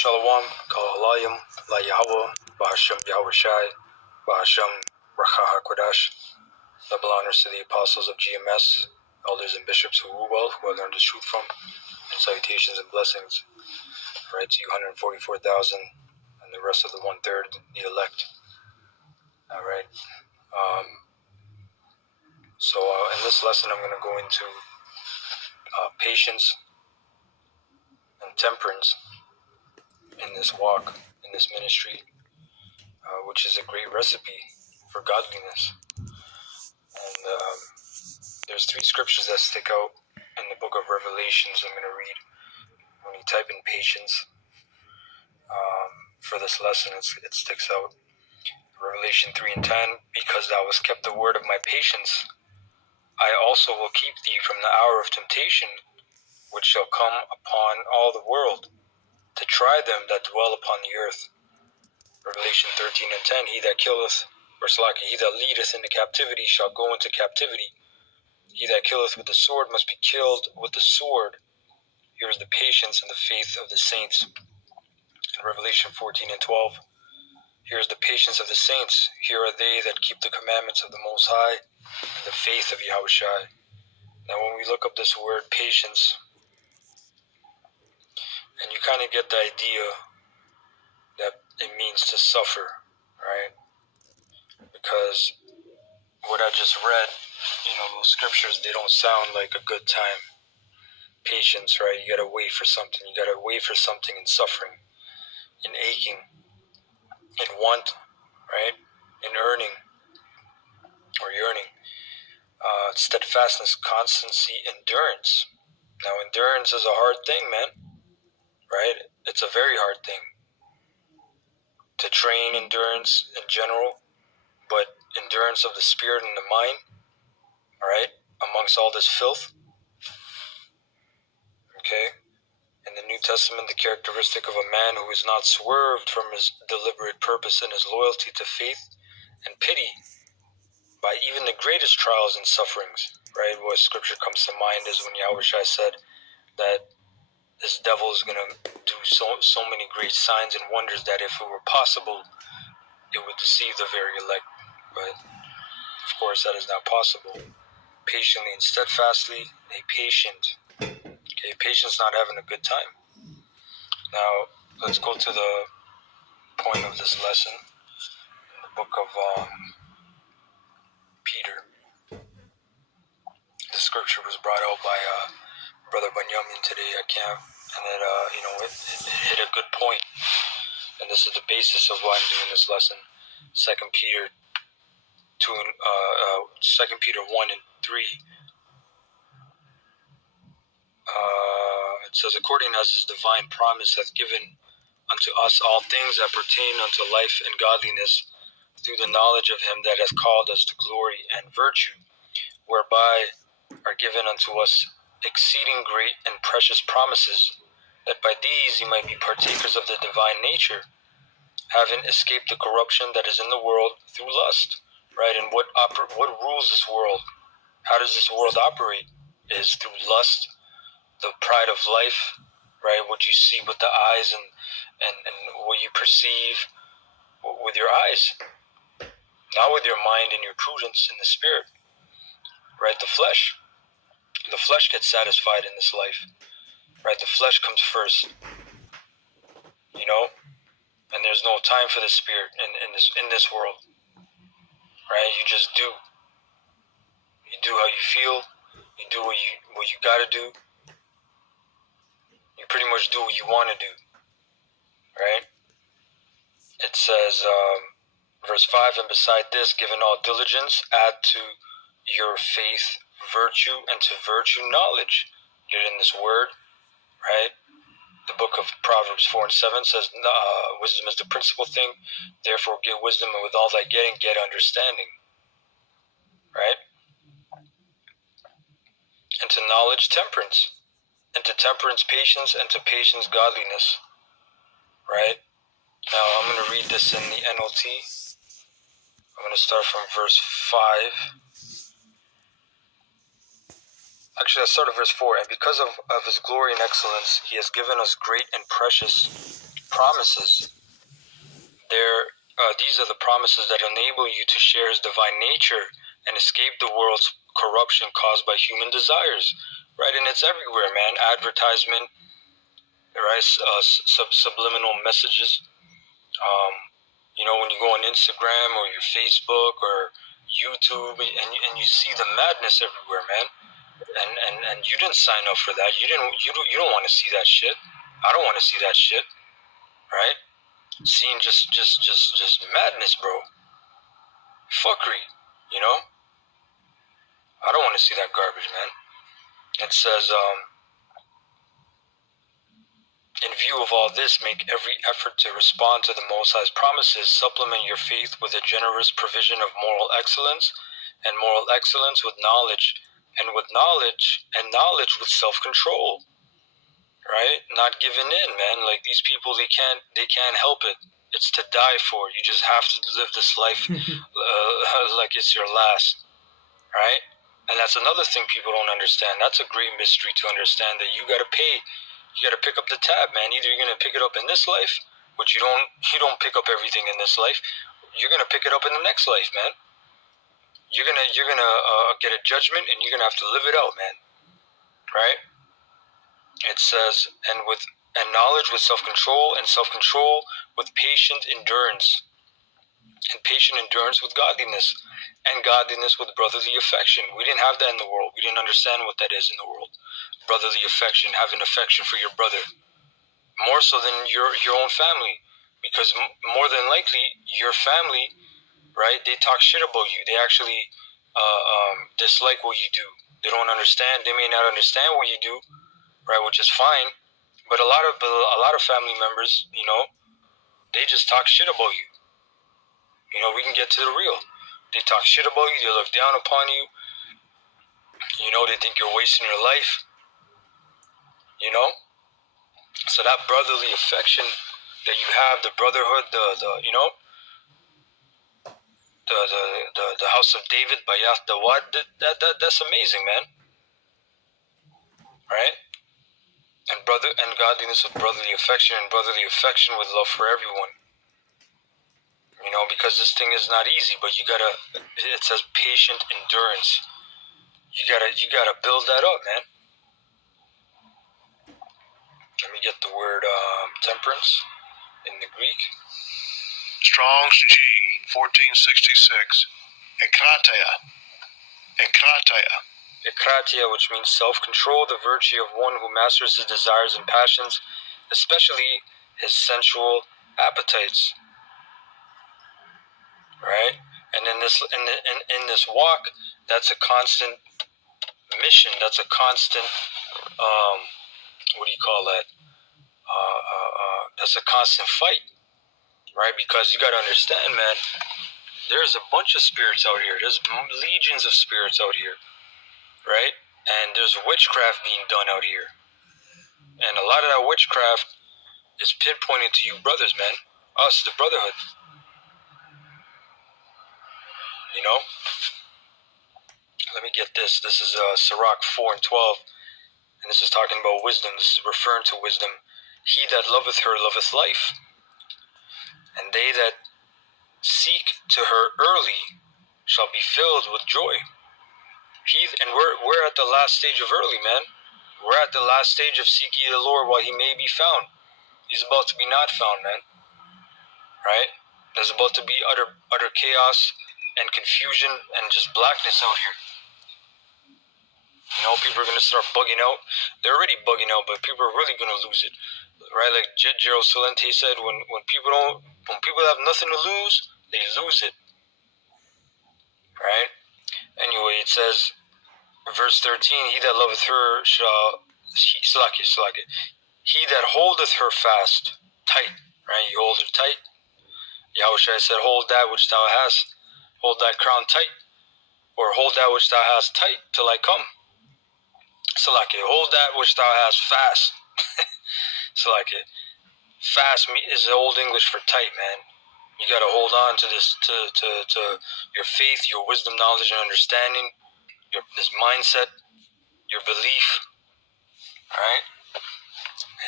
Shalom, Kalalayim, La Yahweh, Bahasham Yahweh Shai, Bahasham Racha HaKodash. Double honors to the apostles of GMS, elders and bishops who rule well, who I learned the truth from, and salutations and blessings. Right to you 144,000, and the rest of the 1/3 need elect. Alright. So in this lesson I'm going to go into patience and temperance in this walk, in this ministry, which is a great recipe for godliness. And there's 3 scriptures that stick out in the book of Revelations I'm going to read. When you type in patience for this lesson, it sticks out. Revelation 3:10, because thou hast kept the word of my patience, I also will keep thee from the hour of temptation, which shall come upon all the world, to try them that dwell upon the earth. Revelation 13:10, he that killeth, he that leadeth into captivity shall go into captivity. He that killeth with the sword must be killed with the sword. Here is the patience and the faith of the saints. In Revelation 14:12, here is the patience of the saints. Here are they that keep the commandments of the Most High and the faith of Yahweh Shai. Now when we look up this word patience, and you kind of get the idea that it means to suffer, right? Because what I just read, those scriptures, they don't sound like a good time. Patience, right? You gotta wait for something. You gotta wait for something in suffering, in aching, in want, right? In earning or yearning. Steadfastness, constancy, endurance. Now, endurance is a hard thing, man, right? It's a very hard thing to train endurance in general, but endurance of the spirit and the mind, right? Amongst all this filth. Okay? In the New Testament, the characteristic of a man who is not swerved from his deliberate purpose and his loyalty to faith and pity by even the greatest trials and sufferings, right? What scripture comes to mind is when Yahweh Shai said that this devil is going to do so many great signs and wonders that if it were possible, it would deceive the very elect. But, of course, that is not possible. Patiently and steadfastly, a patient. Okay, patient's not having a good time. Now, let's go to the point of this lesson in the book of Peter. The scripture was brought out by Brother Banyamin today at camp, and it hit a good point. And this is the basis of why I'm doing this lesson. 2 Peter 1:3. It says, according as his divine promise hath given unto us all things that pertain unto life and godliness, through the knowledge of him that hath called us to glory and virtue, whereby are given unto us exceeding great and precious promises, that by these ye might be partakers of the divine nature, having escaped the corruption that is in the world through lust. Right? And what rules this world? How does this world operate? It is through lust, the pride of life, right? What you see with the eyes and what you perceive with your eyes, not with your mind and your prudence in the spirit, right? The flesh gets satisfied in this life, right? The flesh comes first, and there's no time for the spirit in this world, right? You just do. You do how you feel. You do what you gotta do. You pretty much do what you want to do, right? It says, verse 5, and beside this, given all diligence, add to your faith virtue, and to virtue knowledge. Get in this word, right? The book of Proverbs 4:7 says, wisdom is the principal thing, therefore get wisdom, and with all thy getting, get understanding, right? And to knowledge, temperance, and to temperance, patience, and to patience, godliness, right? Now, I'm going to read this in the NLT. I'm going to start from verse 5. Actually, I'll start at verse 4. And because of his glory and excellence, he has given us great and precious promises. These are the promises that enable you to share His divine nature and escape the world's corruption caused by human desires, right? And it's everywhere, man. Advertisement, right? Subliminal messages. When you go on Instagram or your Facebook or YouTube, and you see the madness everywhere, man. And you didn't sign up for that. You don't want to see that shit. I don't want to see that shit, right? Seeing just madness, bro. Fuckery, I don't want to see that garbage, man. It says, in view of all this, make every effort to respond to the Most High's promises, supplement your faith with a generous provision of moral excellence, and moral excellence with knowledge, and knowledge with self-control, right? Not giving in, man. Like, these people, they can't help it. It's to die for. You just have to live this life like it's your last, right? And that's another thing people don't understand. That's a great mystery to understand, that you got to pay. You got to pick up the tab, man. Either you're going to pick it up in this life, which you don't pick up everything in this life. You're going to pick it up in the next life, man. You're gonna get a judgment, and you're going to have to live it out, man. Right? It says, and knowledge with self-control, and self-control with patient endurance, and patient endurance with godliness, and godliness with brotherly affection. We didn't have that in the world. We didn't understand what that is in the world. Brotherly affection, having affection for your brother, more so than your own family, because more than likely your family, right? They talk shit about you. They actually dislike what you do. They don't understand. They may not understand what you do, right? Which is fine. But a lot of family members, they just talk shit about you. We can get to the real. They talk shit about you. They look down upon you. They think you're wasting your life. So that brotherly affection that you have, the brotherhood, the house of David, Bayath Dawad, that's amazing, man. Right? And godliness with brotherly affection, and brotherly affection with love for everyone. Because this thing is not easy, but it says patient endurance. You gotta build that up, man. Let me get the word temperance in the Greek. Strong's G 1466. Ekratia, which means self-control, the virtue of one who masters his desires and passions, especially his sensual appetites. Right? And in this walk, that's a constant mission. That's a constant that's a constant fight, right? Because you got to understand, man, there's a bunch of spirits out here. There's legions of spirits out here, right? And there's witchcraft being done out here. And a lot of that witchcraft is pinpointed to you brothers, man. Us, the brotherhood. Let me get this. This is Sirach 4 and 12. And this is talking about wisdom. This is referring to wisdom. He that loveth her loveth life, and they that seek to her early shall be filled with joy. And we're at the last stage of early, man. We're at the last stage of seeking the Lord while He may be found. He's about to be not found, man. Right? There's about to be utter chaos and confusion and just blackness out here. People are going to start bugging out. They're already bugging out, but people are really going to lose it. Right? Like Gerald Salente said, when people have nothing to lose, they lose it. Right? Anyway, it says, verse 13, he that loveth her shall, he that holdeth her fast, tight. Right? You hold her tight. Yahushua said, hold that which thou hast, hold thy crown tight, or hold that which thou hast tight till I come. Hold that which thou hast fast. Fast is the old English for tight, man. You got to hold on to this, to your faith, your wisdom, knowledge, and understanding, this mindset, your belief. All right?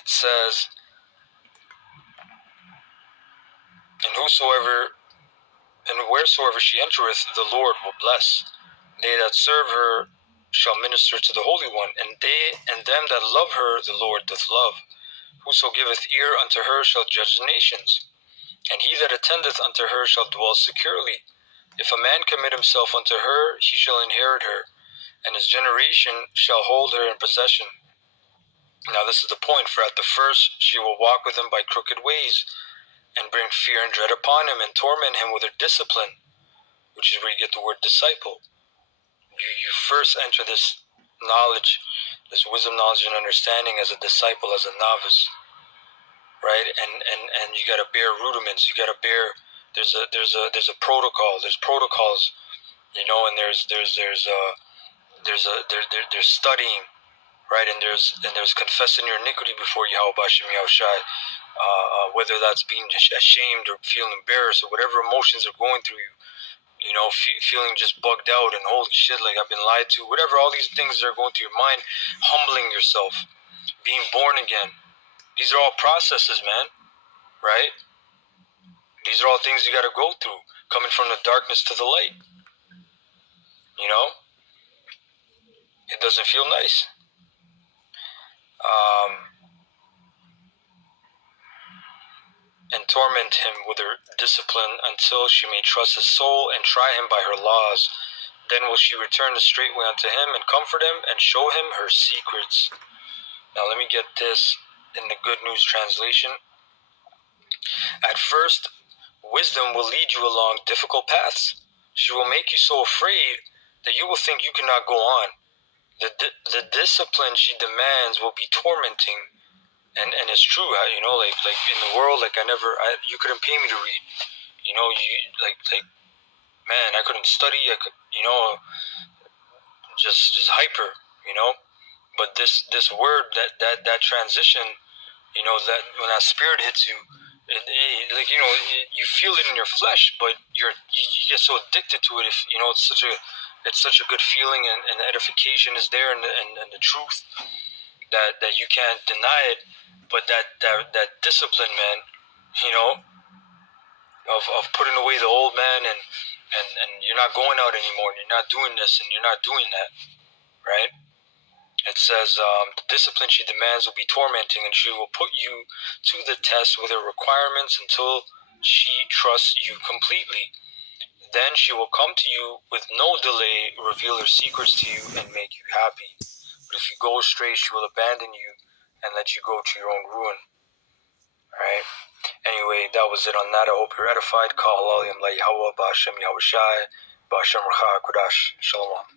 It says, wheresoever she entereth, the Lord will bless. They that serve her shall minister to the Holy One, and them that love her the Lord doth love. Whoso giveth ear unto her shall judge the nations, and he that attendeth unto her shall dwell securely. If a man commit himself unto her, he shall inherit her, and his generation shall hold her in possession. Now this is the point, for at the first she will walk with him by crooked ways, and bring fear and dread upon him, and torment him with her discipline, which is where you get the word disciple. You first enter this knowledge, this wisdom, knowledge, and understanding as a disciple, as a novice, right? And you got to bear rudiments. You got to bear. There's a protocol. There's protocols, and there's studying, right? And there's confessing your iniquity before Yahweh Bashem Yahushai, whether that's being ashamed or feeling embarrassed or whatever emotions are going through you. Feeling just bugged out and holy shit, like I've been lied to, whatever, all these things that are going through your mind, humbling yourself, being born again. These are all processes, man, right? These are all things you got to go through, coming from the darkness to the light. It doesn't feel nice. And torment him with her discipline until she may trust his soul and try him by her laws. Then will she return the straight way unto him and comfort him and show him her secrets. Now let me get this in the Good News translation. At first, wisdom will lead you along difficult paths. She will make you so afraid that you will think you cannot go on. The discipline she demands will be tormenting. And it's true, like in the world, you couldn't pay me to read, man, I couldn't study, I could, just hyper, but this word, that transition, that when that spirit hits you, you feel it in your flesh, but you get so addicted to it. If it's such a good feeling, and the edification is there, and the truth that you can't deny it. But that discipline, man, of putting away the old man, and you're not going out anymore, and you're not doing this, and you're not doing that, right? It says, the discipline she demands will be tormenting, and she will put you to the test with her requirements until she trusts you completely. Then she will come to you with no delay, reveal her secrets to you, and make you happy. But if you go astray, she will abandon you and let you go to your own ruin. Alright? Anyway, that was it on that. I hope you're edified. Ka'alalim la Yahweh, Ba'ashem Yahushai, Ba'ashem Racha Kodash. Shalom.